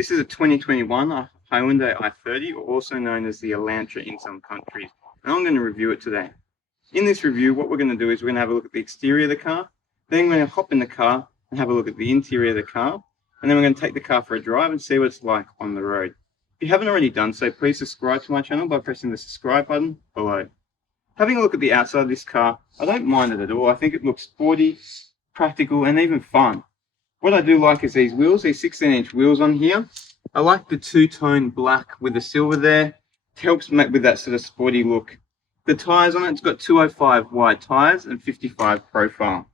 This is a 2021 Hyundai i30, or also known as the Elantra in some countries, and I'm going to review it today. In this review, what we're going to do is we're going to have a look at the exterior of the car, then we're going to hop in the car and have a look at the interior of the car, and then we're going to take the car for a drive and see what it's like on the road. If you haven't already done so, please subscribe to my channel by pressing the subscribe button below. Having a look at the outside of this car, I don't mind it at all. I think it looks sporty, practical, and even fun. What I do like is these wheels, these 16-inch wheels on here. I like the two-tone black with the silver there. It helps make with that sort of sporty look. The tyres on it, it's got 205 wide tyres and 55 profile.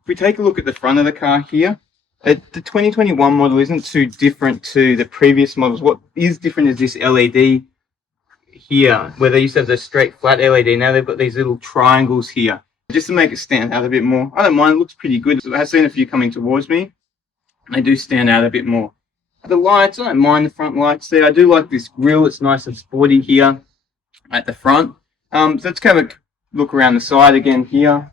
If we take a look at the front of the car here, the 2021 model isn't too different to the previous models. What is different is this LED here, where they used to have the straight flat LED. Now they've got these little triangles here, just to make it stand out a bit more. I don't mind, it looks pretty good. I've seen a few coming towards me. They do stand out a bit more. The lights, I don't mind the front lights there. I do like this grille. It's nice and sporty here at the front. So let's have a look around the side again here.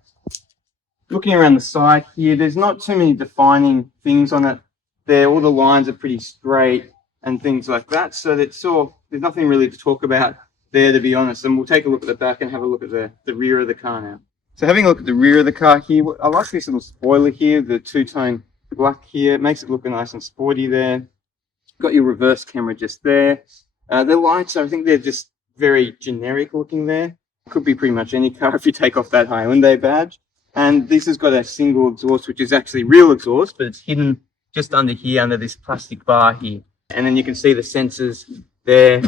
Looking around the side here, there's not too many defining things on it there. All the lines are pretty straight and things like that. So there's nothing really to talk about there, to be honest. And we'll take a look at the back and have a look at the rear of the car now. So having a look at the rear of the car here, I like this little spoiler here, the two-tone black here. It makes it look nice and sporty there. Got your reverse camera just there. The lights, I think they're just very generic looking there. Could be pretty much any car if you take off that Hyundai badge. And this has got a single exhaust, which is actually real exhaust, but it's hidden just under here, under this plastic bar here. And then you can see the sensors there.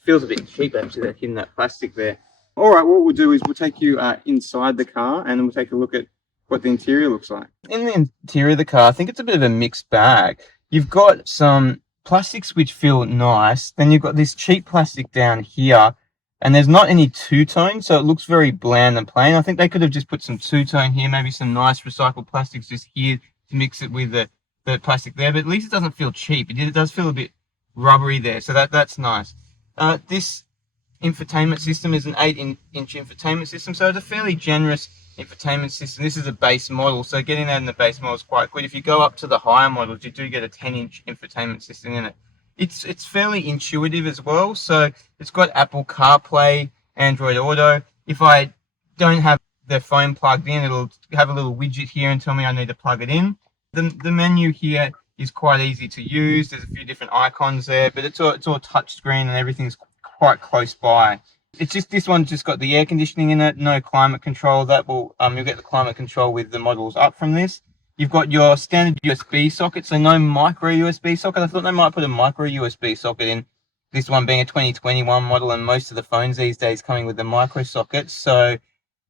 Feels a bit cheap actually, that hidden that plastic there. All right, what we'll do is we'll take you inside the car and we'll take a look at what the interior looks like. In the interior of the car, I think it's a bit of a mixed bag. You've got some plastics which feel nice. Then you've got this cheap plastic down here. And there's not any two-tone, so it looks very bland and plain. I think they could have just put some two-tone here, maybe some nice recycled plastics just here to mix it with the plastic there. But at least it doesn't feel cheap. It does feel a bit rubbery there, so that's nice. This infotainment system is an 8-inch infotainment system, so it's a fairly generous infotainment system. This is a base model, so getting that in the base model is quite good. If you go up to the higher models, you do get a 10-inch infotainment system in it. It's fairly intuitive as well, so it's got Apple CarPlay, Android Auto. If I don't have the phone plugged in, it'll have a little widget here and tell me I need to plug it in. The menu here is quite easy to use. There's a few different icons there, but it's all touch screen and everything's quite close by. It's just this one's just got the air conditioning in it, no climate control. That will you'll get the climate control with the models up from this. You've got your standard USB socket, so no micro USB socket. I thought they might put a micro USB socket in, this one being a 2021 model, and most of the phones these days coming with the micro socket. So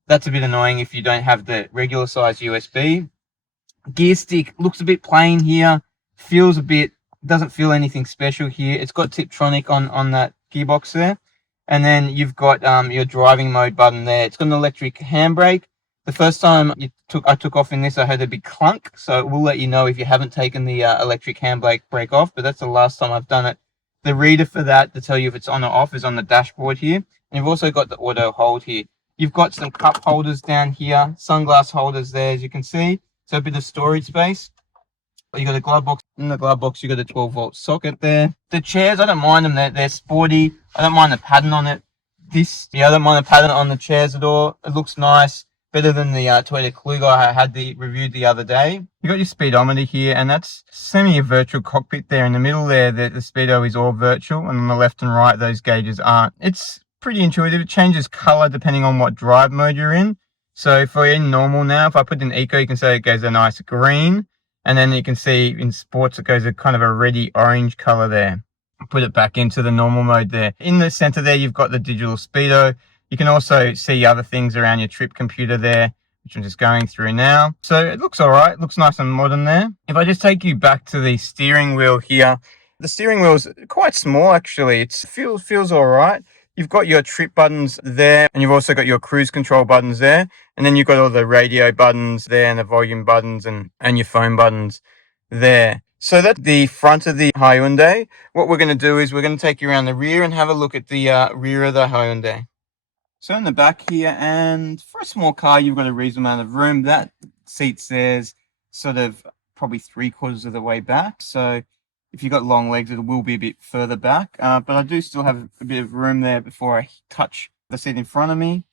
that's a bit annoying if you don't have the regular size USB. Gear stick looks a bit plain here. Doesn't feel anything special here. It's got Tiptronic on that gearbox there. And then you've got your driving mode button there. It's got an electric handbrake. The first time I took off in this, I heard a big clunk, so it will let you know if you haven't taken the electric handbrake off, but that's the last time I've done it. The reader for that to tell you if it's on or off is on the dashboard here. And you've also got the auto hold here. You've got some cup holders down here, sunglass holders there, as you can see. So a bit of storage space. You've got a glove box. In the glove box, you've got a 12-volt socket there. The chairs, I don't mind them. They're sporty. I don't mind the pattern on it. I don't mind the pattern on the chairs at all. It looks nice. Better than the Toyota Kluger I had reviewed the other day. You got your speedometer here, and that's semi-virtual cockpit there in the middle there. The speedo is all virtual, and on the left and right, those gauges aren't. It's pretty intuitive. It changes color depending on what drive mode you're in. So if we're in normal now, if I put in eco, you can say it goes a nice green, and then you can see in sports it goes a kind of a reddy orange color there. Put it back into the normal mode there. In the center there, you've got the digital speedo. You can also see other things around your trip computer there, which I'm just going through now. So it looks all right. It looks nice and modern there. If I just take you back to the steering wheel here, the steering wheel's quite small actually. It feels all right. You've got your trip buttons there, and you've also got your cruise control buttons there. And then you've got all the radio buttons there and the volume buttons and your phone buttons there. So that's the front of the Hyundai. What we're going to do is we're going to take you around the rear and have a look at the rear of the Hyundai. So in the back here, and for a small car, you've got a reasonable amount of room. That seat there's sort of probably 3/4 of the way back. So if you've got long legs, it will be a bit further back. But I do still have a bit of room there before I touch the seat in front of me.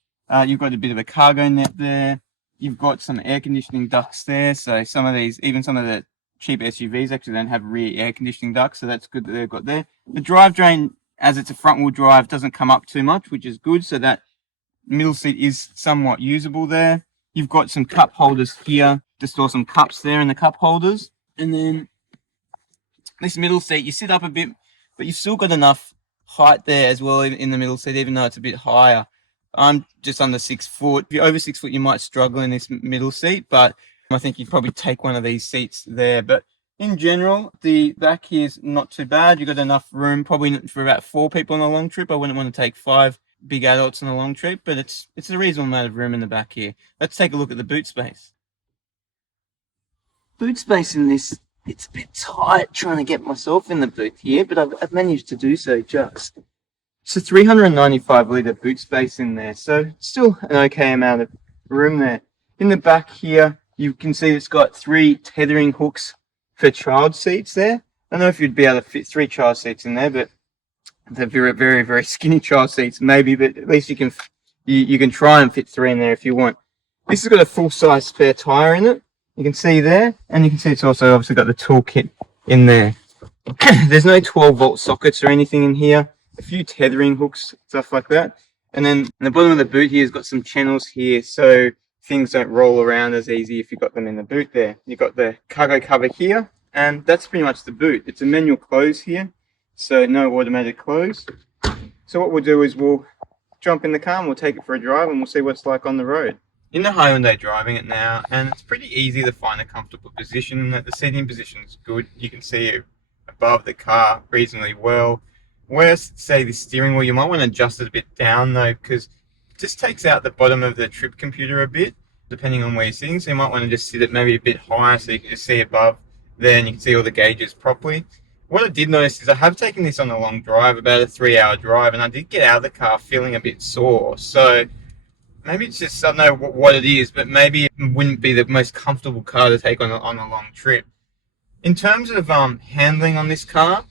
You've got a bit of a cargo net there. You've got some air conditioning ducts there. So some of these, even some of the cheap SUVs actually don't have rear air conditioning ducts. So that's good that they've got there. The drivetrain, as it's a front wheel drive, doesn't come up too much, which is good. So that middle seat is somewhat usable there. You've got some cup holders here to store some cups there in the cup holders. And then this middle seat, you sit up a bit, but you've still got enough height there as well in the middle seat, even though it's a bit higher. I'm just under 6 foot. If you're over 6 foot, you might struggle in this middle seat, but I think you'd probably take one of these seats there. But in general, the back here is not too bad. You've got enough room, probably for about 4 people on a long trip. I wouldn't want to take 5 big adults on a long trip, but it's a reasonable amount of room in the back here. Let's take a look at the boot space. Boot space in this, it's a bit tight trying to get myself in the boot here, but I've managed to do so just. It's a 395 litre boot space in there, so still an okay amount of room there. In the back here, you can see it's got 3 tethering hooks for child seats there. I don't know if you'd be able to fit 3 child seats in there, but they're very, very, very skinny child seats, maybe, but at least you can try and fit 3 in there if you want. This has got a full-size spare tyre in it. You can see there, and you can see it's also obviously got the toolkit in there. There's no 12-volt sockets or anything in here. A few tethering hooks, stuff like that. And then the bottom of the boot here has got some channels here, so things don't roll around as easy if you've got them in the boot there. You've got the cargo cover here, and that's pretty much the boot. It's a manual close here, so no automatic close. So what we'll do is we'll jump in the car and we'll take it for a drive and we'll see what it's like on the road. In the Hyundai, driving it now, and it's pretty easy to find a comfortable position. The seating position is good. You can see it above the car reasonably well. Whereas, say, the steering wheel, you might want to adjust it a bit down though, because it just takes out the bottom of the trip computer a bit, depending on where you're sitting. So you might want to just sit it maybe a bit higher so you can just see above there and you can see all the gauges properly. What I did notice is I have taken this on a long drive, about a 3-hour drive, and I did get out of the car feeling a bit sore. So maybe it's just, I don't know what it is, but maybe it wouldn't be the most comfortable car to take on a long trip. In terms of handling on this car,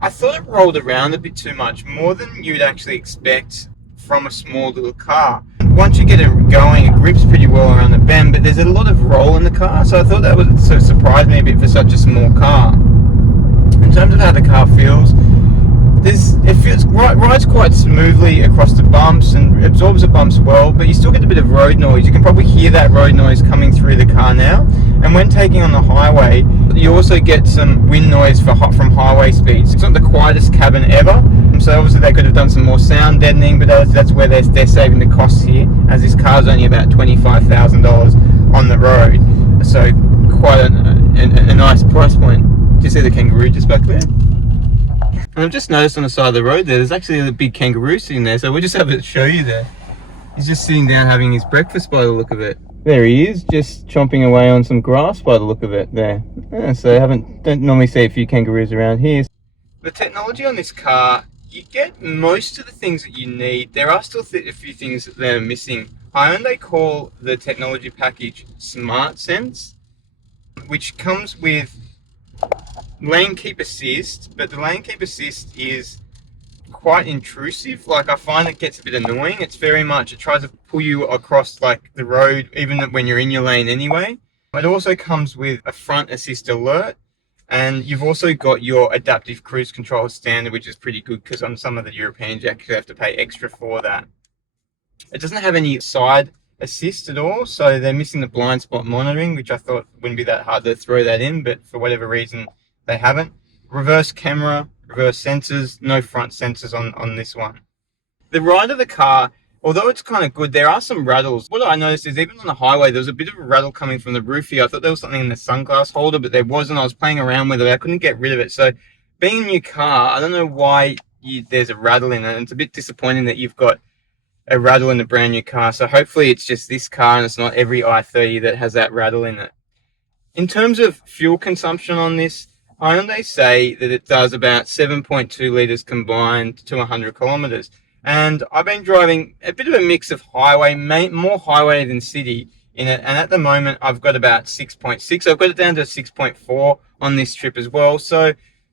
I thought it rolled around a bit too much, more than you'd actually expect from a small little car. Once you get it going, it grips pretty well around the bend, but there's a lot of roll in the car, so I thought that would sort of surprise me a bit for such a small car. In terms of how the car feels, it rides quite smoothly across the bumps and absorbs the bumps well, but you still get a bit of road noise. You can probably hear that road noise coming through the car now. And when taking on the highway, you also get some wind noise from highway speeds. It's not the quietest cabin ever, so obviously they could have done some more sound deadening, but that's where they're saving the costs here, as this car's only about $25,000 on the road. So quite a nice price point. Do you see the Kangaroo just back there? And I've just noticed on the side of the road there's actually a big kangaroo sitting there, so we'll just have it show you there. He's just sitting down having his breakfast by the look of it. There he is, just chomping away on some grass by the look of it there. Yeah, so don't normally see a few kangaroos around here. The technology on this car, you get most of the things that you need. There are still a few things that are missing. Hyundai call the technology package Smart Sense, which comes with lane keep assist, but the lane keep assist is quite intrusive. Like, I find it gets a bit annoying. It's very much, it tries to pull you across like the road even when you're in your lane anyway. It also comes with a front assist alert, and you've also got your adaptive cruise control standard, which is pretty good because on some of the Europeans you actually have to pay extra for that. It doesn't have any side assist at all, so they're missing the blind spot monitoring, which I thought wouldn't be that hard to throw that in, but for whatever reason they haven't. Reverse camera, reverse sensors, no front sensors on this one. The ride of the car, although it's kind of good, there are some rattles. What I noticed is even on the highway, there was a bit of a rattle coming from the roof here. I thought there was something in the sunglass holder, but there wasn't. I was playing around with it. I couldn't get rid of it. So being in your car, I don't know why there's a rattle in it. And it's a bit disappointing that you've got a rattle in a brand new car. So hopefully it's just this car and it's not every i30 that has that rattle in it. In terms of fuel consumption on this, Hyundai say that it does about 7.2 litres combined to 100 kilometres. And I've been driving a bit of a mix of highway, more highway than city, in it. And at the moment, I've got about 6.6. I've got it down to 6.4 on this trip as well. So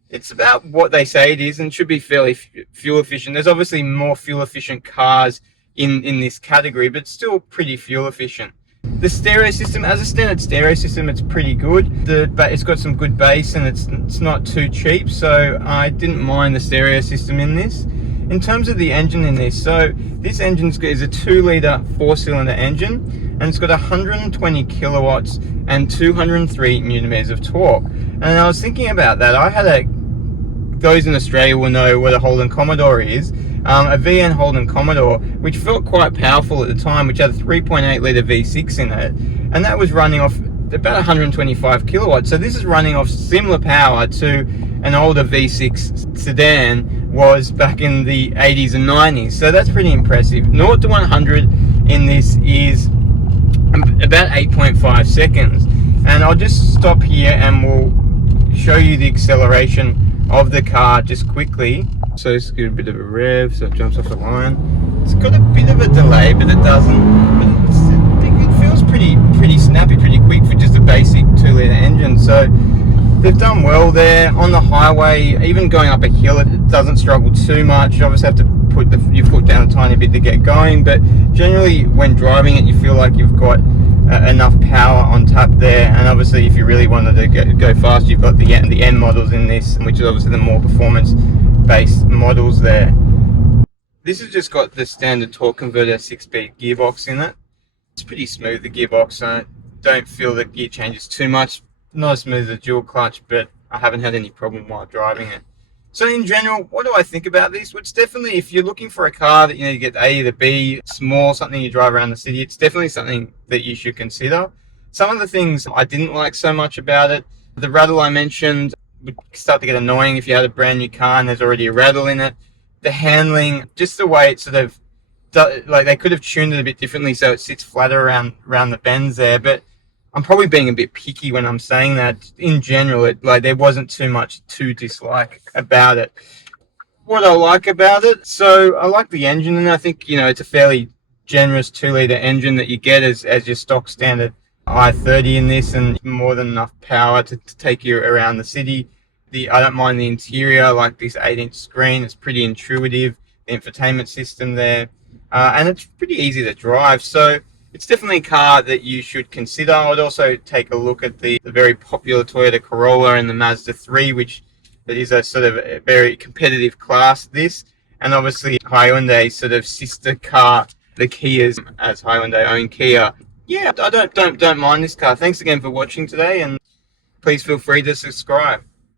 it's about what they say it is and should be fairly fuel efficient. There's obviously more fuel efficient cars in this category, but still pretty fuel efficient. The stereo system, as a standard stereo system, it's pretty good. But it's got some good bass and it's not too cheap, so I didn't mind the stereo system in this. In terms of the engine in this, so this engine is a 2-litre 4-cylinder engine, and it's got 120 kilowatts and 203 newton-meters of torque. And I was thinking about that. Those in Australia will know what a Holden Commodore is. A VN Holden Commodore, which felt quite powerful at the time, which had a 3.8 litre V6 in it, and that was running off about 125 kilowatts. So this is running off similar power to an older V6 sedan was back in the 80s and 90s. So that's pretty impressive. 0 to 100 in this is about 8.5 seconds. And I'll just stop here and we'll show you the acceleration of the car just quickly. So let's get a bit of a rev, so it jumps off the line. It's got a bit of a delay, but it doesn't. But it feels pretty snappy, pretty quick for just a basic 2-litre engine. So they've done well there. On the highway, even going up a hill, it doesn't struggle too much. You obviously have to put your foot down a tiny bit to get going, but generally when driving it, you feel like you've got enough power on tap there. And obviously if you really wanted to go fast, you've got the N models in this, which is obviously the more performance based models there. This has just got the standard torque converter 6-speed gearbox in it. It's pretty smooth, the gearbox. I don't feel the gear changes too much. Not as smooth as a dual clutch, but I haven't had any problem while driving it. So in general, what do I think about this? Well, it's definitely, if you're looking for a car that you get the A to the B, small, something you drive around the city, it's definitely something that you should consider. Some of the things I didn't like so much about it, the rattle I mentioned would start to get annoying if you had a brand new car and there's already a rattle in it. The handling, just the way it sort of, like they could have tuned it a bit differently so it sits flatter around the bends there, but I'm probably being a bit picky when I'm saying that. In general, there wasn't too much to dislike about it. What I like about it, so I like the engine, and I think it's a fairly generous 2-litre engine that you get as your stock standard i30 in this, and more than enough power to take you around the city. I don't mind the interior. I like this 8-inch screen. It's pretty intuitive. The infotainment system there, and it's pretty easy to drive. So it's definitely a car that you should consider. I would also take a look at the very popular Toyota Corolla and the Mazda 3, which is a sort of a very competitive class, this. And obviously Hyundai's sort of sister car, the Kias, as Hyundai own Kia. Yeah, I don't mind this car. Thanks again for watching today, and please feel free to subscribe.